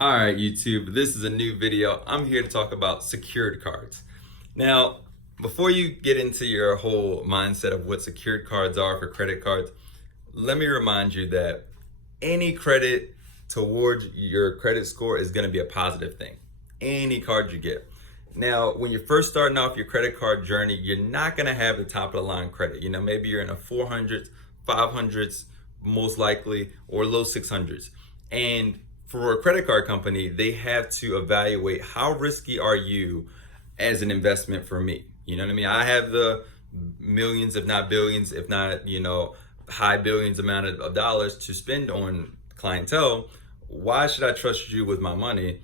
All right, YouTube, this is a new video. I'm here to talk about secured cards. Now, before you get into your whole mindset of what secured cards are for credit cards, let me remind you that any credit towards your credit score is going to be a positive thing. Any card you get. Now, when you're first starting off your credit card journey, you're not going to have the top of the line credit. Maybe you're in a 400s, 500s, most likely, or low 600s. And for a credit card company, they have to evaluate how risky are you as an investment for me. You know what I mean? I have the millions, if not billions, if not, high billions amount of dollars to spend on clientele. Why should I trust you with my money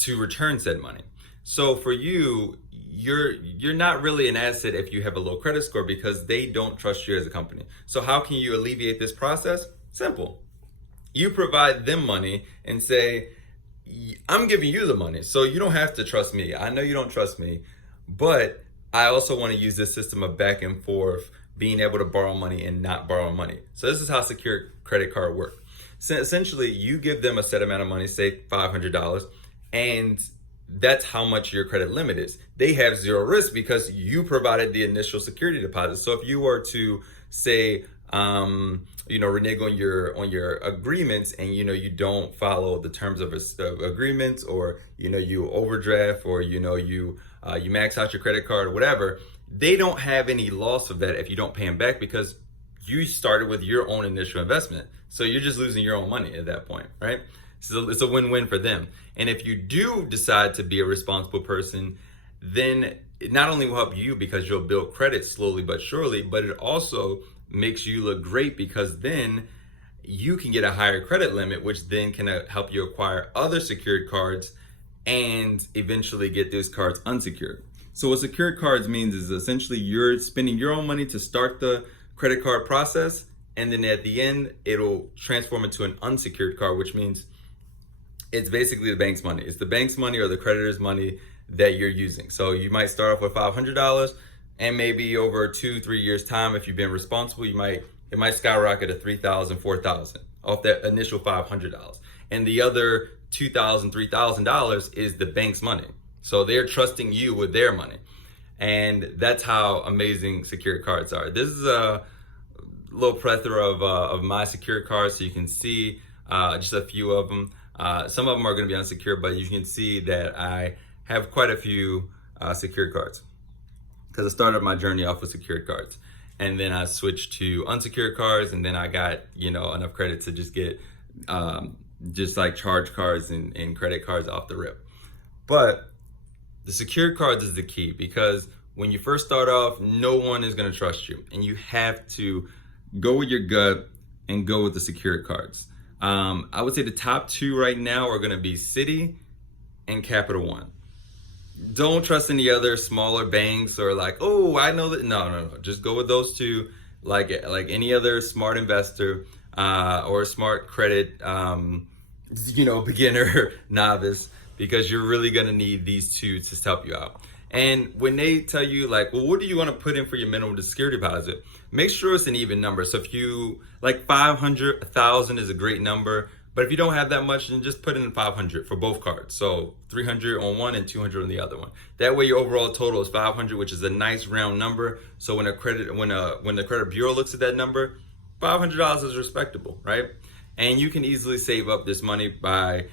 to return said money? So for you, you're not really an asset if you have a low credit score because they don't trust you as a company. So how can you alleviate this process? Simple. You provide them money and say, I'm giving you the money, so you don't have to trust me. I know you don't trust me, but I also want to use this system of back and forth, being able to borrow money and not borrow money. So this is how secured credit card works. So essentially, you give them a set amount of money, say $500, and that's how much your credit limit is. They have zero risk because you provided the initial security deposit. So if you were to say, renege on your agreements and you don't follow the terms of agreements, or you overdraft, or you max out your credit card or whatever, they don't have any loss of that if you don't pay them back because you started with your own initial investment. So you're just losing your own money at that point, right? So it's a win-win for them. And if you do decide to be a responsible person, then it not only will help you because you'll build credit slowly but surely, but it also makes you look great because then you can get a higher credit limit, which then can help you acquire other secured cards and eventually get those cards unsecured. So what secured cards means is essentially you're spending your own money to start the credit card process, and then at the end, it'll transform into an unsecured card, which means it's basically the bank's money. It's the bank's money or the creditor's money that you're using. So you might start off with $500, and maybe over 2-3 years time, if you've been responsible, it might skyrocket to $3,000, $4,000 off that initial $500. And the other $2,000, $3,000 is the bank's money. So they're trusting you with their money. And that's how amazing secured cards are. This is a little plethora of my secured cards, so you can see just a few of them. Some of them are going to be unsecured, but you can see that I have quite a few secured cards because I started my journey off with secured cards, and then I switched to unsecured cards, and then I got enough credit to just get just like charge cards and credit cards off the rip. But the secured cards is the key because when you first start off, no one is going to trust you, and you have to go with your gut and go with the secured cards. I would say the top two right now are going to be Citi and Capital One. Don't trust any other smaller banks or I know that. No. Just go with those two, like any other smart investor or smart credit, beginner, novice, because you're really going to need these two to help you out. And when they tell you what do you want to put in for your minimum security deposit? Make sure it's an even number. So if you 500, 1,000 is a great number, but if you don't have that much, then just put in 500 for both cards. So 300 on one and 200 on the other one. That way your overall total is 500, which is a nice round number. So when the credit bureau looks at that number, $500 is respectable, right? And you can easily save up this money by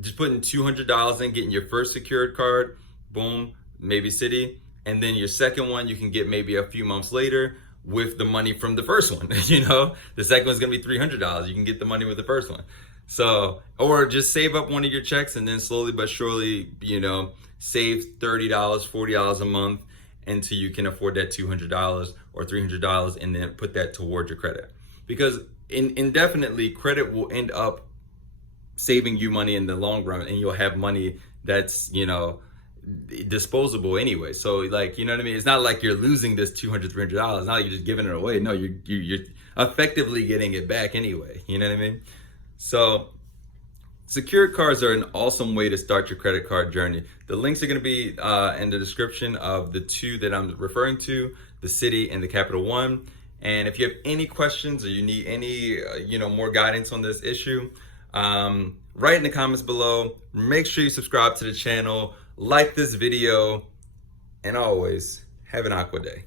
just putting $200 in, getting your first secured card, boom, maybe Citi, and then your second one you can get maybe a few months later with the money from the first one. The second one's gonna be $300. You can get the money with the first one. So, or just save up one of your checks and then slowly but surely, save $30, $40 a month until you can afford that $200 or $300, and then put that towards your credit. Because indefinitely, credit will end up saving you money in the long run, and you'll have money that's disposable anyway. So what I mean? It's not like you're losing this $200, $300. It's not like you're just giving it away. No, you're effectively getting it back anyway. You know what I mean? So secured cards are an awesome way to start your credit card journey. The links are going to be in the description of the two that I'm referring to, the Citi and the Capital One. And if you have any questions or you need any more guidance on this issue, Write in the comments below. Make sure you subscribe to the channel, like this video, and always have an aqua day.